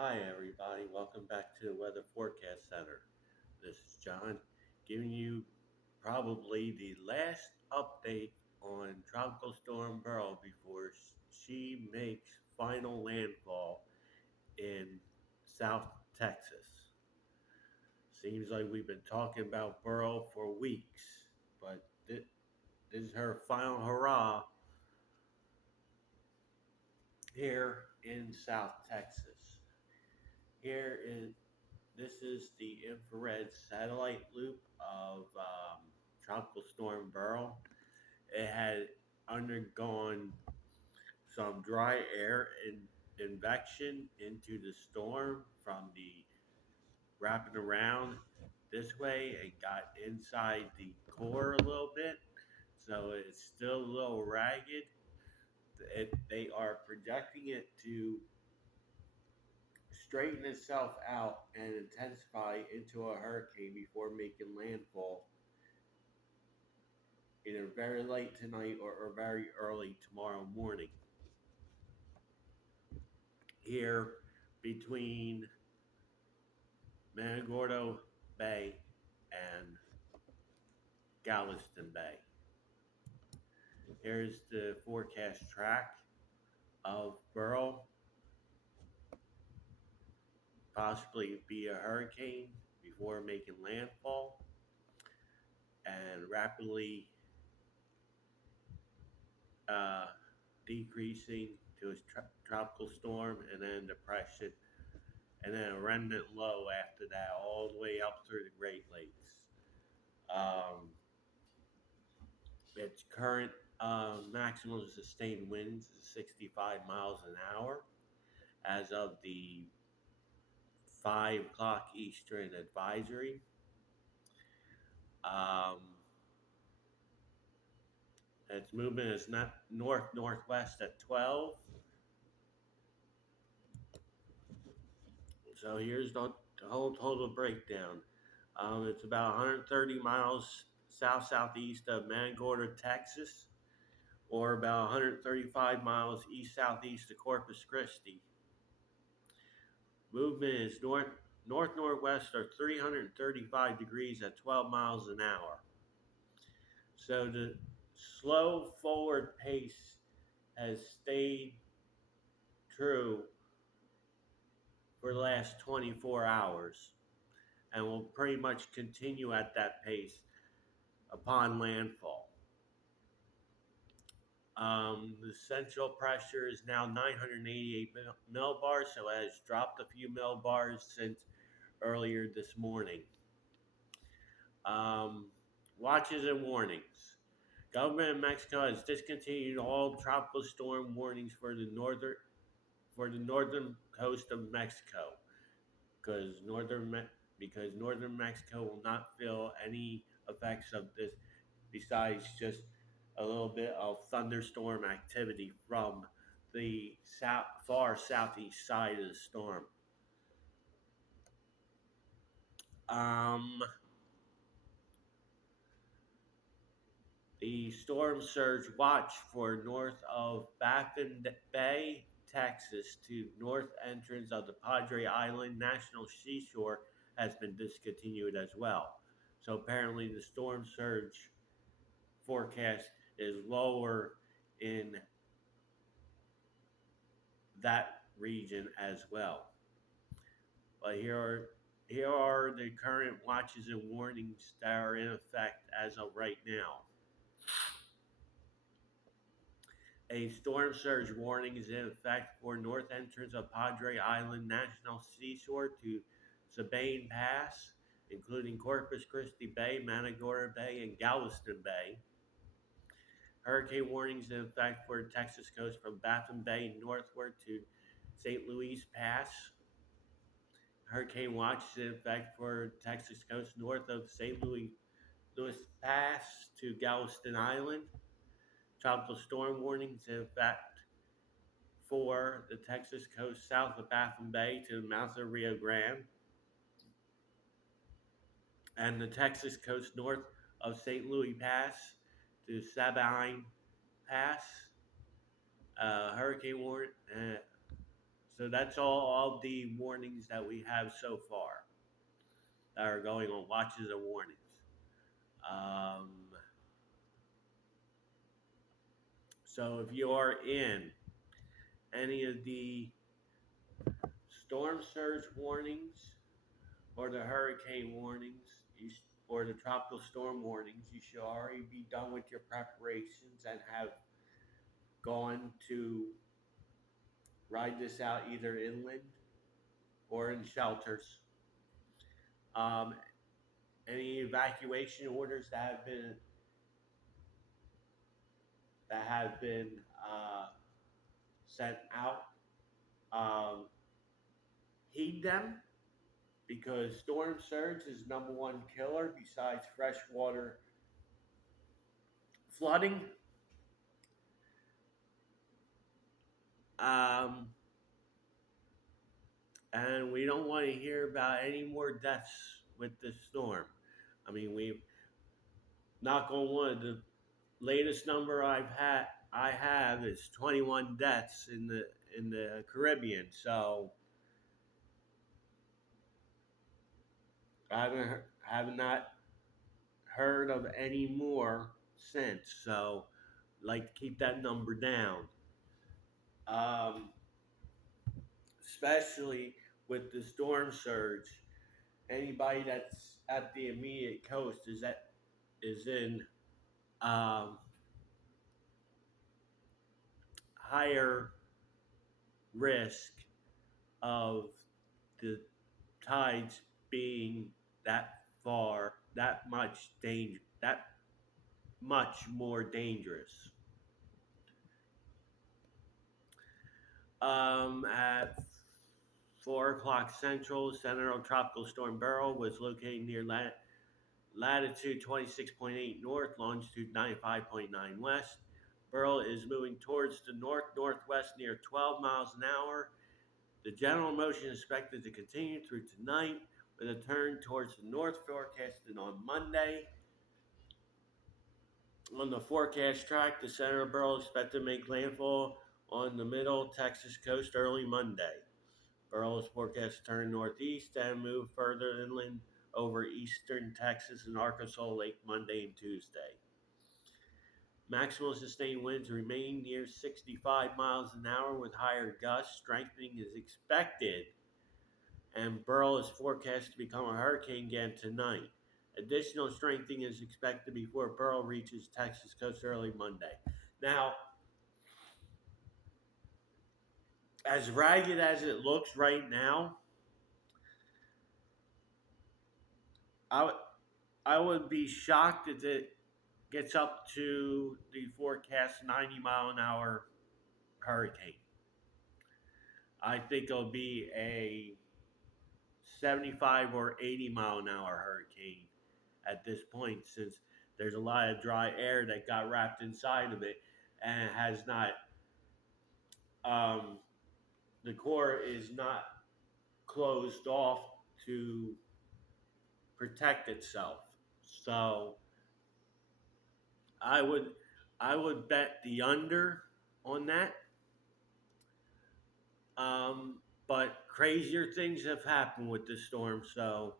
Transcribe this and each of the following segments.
Hi, everybody. Welcome back to the Weather Forecast Center. This is John giving you probably the last update on Tropical Storm Beryl before she makes final landfall in South Texas. Seems like we've been talking about Beryl for weeks, but this is her final hurrah here in South Texas. Here in This is the infrared satellite loop of Tropical Storm Beryl. It had undergone some dry air invection into the storm from the wrapping around this way. It got inside the core a little bit, so it's still a little ragged. They are projecting it to straighten itself out and intensify into a hurricane before making landfall either very late tonight or very early tomorrow morning. Here between Managordo Bay and Galveston Bay. Here's the forecast track of Beryl, possibly be a hurricane before making landfall and rapidly uh, decreasing to a tropical storm and then depression and then a remnant low after that, all the way up through the Great Lakes. Um, its current maximum sustained winds is 65 miles an hour as of the 5 o'clock Eastern advisory. Um, its movement is not north northwest at 12. So here's the whole total breakdown. It's about 130 miles south southeast of Managordo, Texas, or about 135 miles east southeast of Corpus Christi. Movement is north northwest or 335 degrees at 12 miles an hour. So the slow forward pace has stayed true for the last 24 hours and will pretty much continue at that pace upon landfall. The central pressure is now 988 millibars, so it has dropped a few millibars since earlier this morning. Um, Watches and warnings. Government of Mexico has discontinued all tropical storm warnings for the northern coast of Mexico because northern Mexico will not feel any effects of this besides just a little bit of thunderstorm activity from the far southeast side of the storm. Um, the storm surge watch for north of Baffin Bay, Texas, to north entrance of the Padre Island National Seashore has been discontinued as well. So apparently, the storm surge forecast is lower in that region as well. But here are the current watches and warnings that are in effect as of right now. A storm surge warning is in effect for north entrance of Padre Island National Seashore to Sabine Pass, including Corpus Christi Bay, Managora Bay, and Galveston Bay. Hurricane warnings in effect for the Texas coast from Baffin Bay northward to St. Louis Pass. Hurricane watch is in effect for Texas coast north of Louis Pass to Galveston Island. Tropical storm warnings in effect for the Texas coast south of Baffin Bay to the mouth of Rio Grande, and the Texas coast north of St. Louis Pass to Sabine Pass. Hurricane warning. So that's all the warnings that we have so far that are going on. Watches and warnings. Um, so if you are in any of the storm surge warnings or the hurricane warnings, or the tropical storm warnings, you should already be done with your preparations and have gone to ride this out either inland or in shelters. Um, any evacuation orders that have been uh, sent out, um, heed them because storm surge is number one killer besides freshwater flooding. Um, and we don't want to hear about any more deaths with this storm. I mean, we've knock on wood. The latest number I have is 21 deaths in the Caribbean. So have not heard of any more since. So like to keep that number down. Um, Especially with the storm surge. Anybody that's at the immediate coast is in um, higher risk of the tides being that much more dangerous. At 4 o'clock Central, Central Tropical Storm Beryl was located near latitude 26.8 north, longitude 95.9 west. Beryl is moving towards the north northwest near 12 miles an hour. The general motion is expected to continue through tonight with a turn towards the north forecasted on Monday. On the forecast track, the center of Beryl is expected to make landfall on the middle Texas coast early Monday. Beryl is forecast to turn northeast and move further inland over eastern Texas and Arkansas Lake Monday and Tuesday. Maximum sustained winds remain near 65 miles an hour with higher gusts. Strengthening is expected, and Beryl is forecast to become a hurricane again tonight. Additional strengthening is expected before Beryl reaches Texas coast early Monday. Now, as ragged as it looks right now, I, I would be shocked if it gets up to the forecast 90-mile-an-hour hurricane. I think it'll be a 75 or 80-mile-an-hour hurricane at this point, since there's a lot of dry air that got wrapped inside of it and has not, um, the core is not closed off to protect itself. So I would I would bet the under on that. But crazier things have happened with this storm, so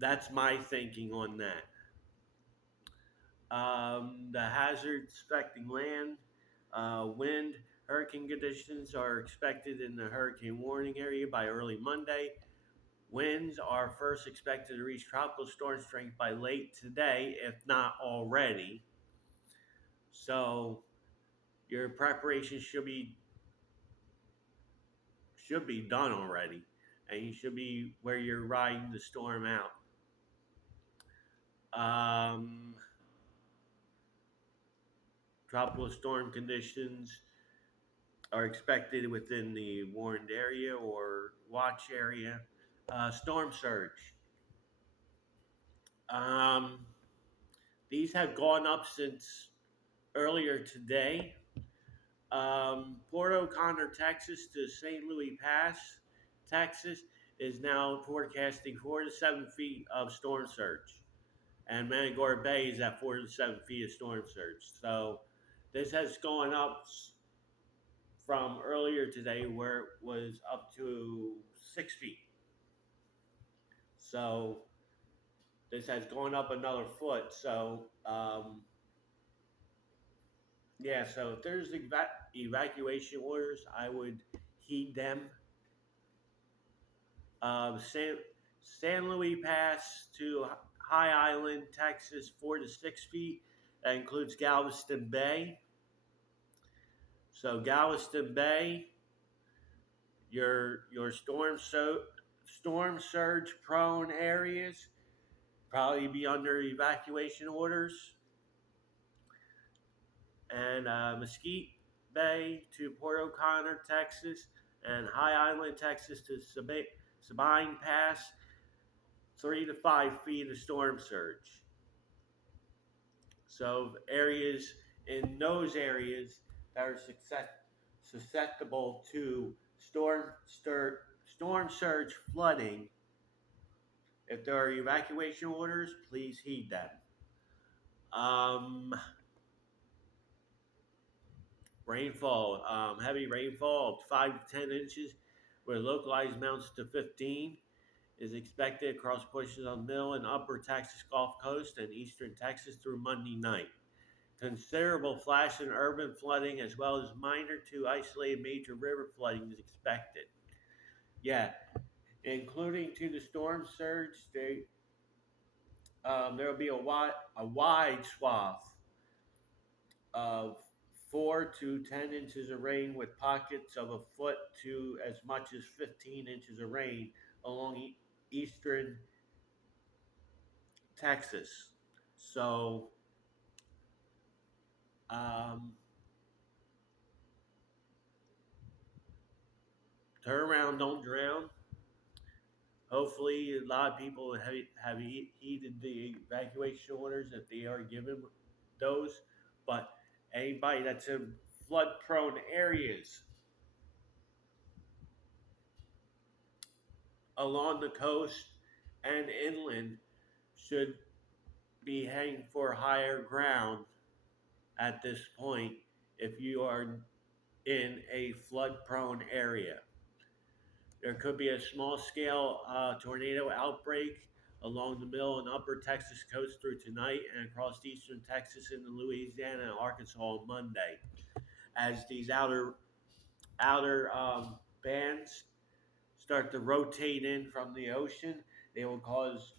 that's my thinking on that. The hazards affecting land, wind, hurricane conditions are expected in the hurricane warning area by early Monday. Winds are first expected to reach tropical storm strength by late today, if not already. So your preparation should be done already, and you should be where you're riding the storm out. Um, Tropical storm conditions are expected within the warned area or watch area. Storm surge. Um, these have gone up since earlier today. Port O'Connor, Texas to St. Louis Pass, Texas is now forecasting 4 to 7 feet of storm surge. And Managora Bay is at 4 to 7 feet of storm surge. So this has gone up from earlier today where it was up to 6 feet. So this has gone up another foot. So yeah, so if there's evacuation orders, I would heed them. San, San Luis Pass to High Island, Texas, 4 to 6 feet. That includes Galveston Bay. So Galveston Bay, your storm surge prone areas probably be under evacuation orders, and Mesquite Bay to Port O'Connor, Texas, and High Island, Texas to Sabine Pass, 3 to 5 feet of storm surge. So areas in those areas that are susceptible to storm surge flooding, if there are evacuation orders, please heed them. Um, Rainfall, heavy rainfall of 5 to 10 inches, with localized amounts to 15, is expected across portions of the middle and upper Texas Gulf Coast and eastern Texas through Monday night. Considerable flash and urban flooding, as well as minor to isolated major river flooding, is expected. Yeah, including to the storm surge, there will be a wide swath of 4 to 10 inches of rain, with pockets of a foot to as much as 15 inches of rain along eastern Texas. So, um, turn around, don't drown. Hopefully, a lot of people have heeded the evacuation orders if they are given those. But anybody that's in flood prone areas along the coast and inland should be heading for higher ground at this point if you are in a flood prone area. There could be a small scale tornado outbreak along the middle and upper Texas coast through tonight and across eastern Texas into Louisiana and Arkansas on Monday. As these outer bands start to rotate in from the ocean, they will cause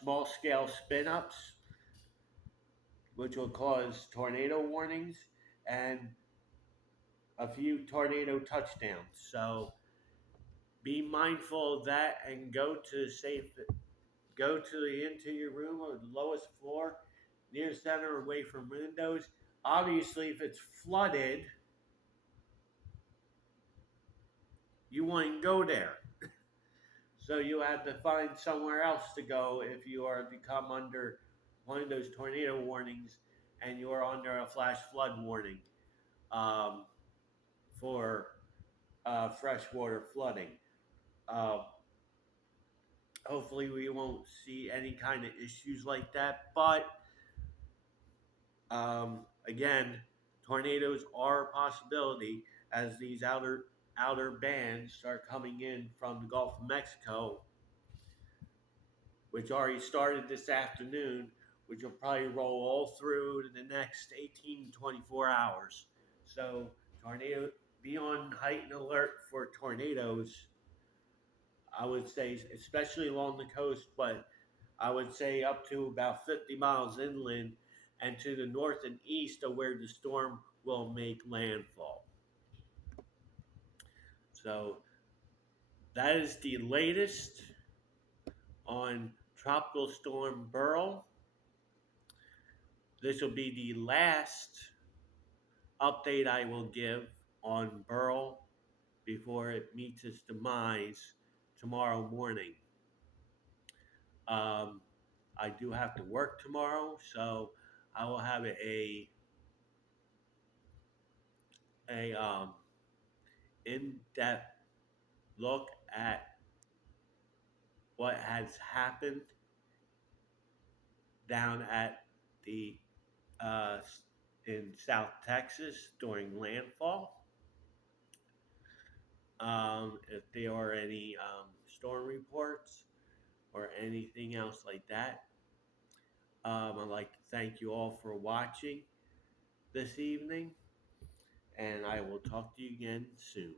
small scale spin ups, which will cause tornado warnings and a few tornado touchdowns. So be mindful of that and go to the into your room or the lowest floor, near center, away from windows. Obviously, if it's flooded, you won't go there. So you have to find somewhere else to go if you are to come under one of those tornado warnings and you are under a flash flood warning um, for freshwater flooding. Uh, Hopefully, we won't see any kind of issues like that. But again, tornadoes are a possibility as these outer bands start coming in from the Gulf of Mexico, which already started this afternoon, which will probably roll all through the next 18 to 24 hours. So, tornado, be on heightened alert for tornadoes. I would say, especially along the coast, but I would say up to about 50 miles inland and to the north and east of where the storm will make landfall. So that is the latest on Tropical Storm Beryl. This will be the last update I will give on Beryl before it meets its demise tomorrow morning. Um, I do have to work tomorrow, so I will have a in-depth look at what has happened down at the uh, in South Texas during landfall. if there are any storm reports or anything else like that. I'd like to thank you all for watching this evening, and I will talk to you again soon.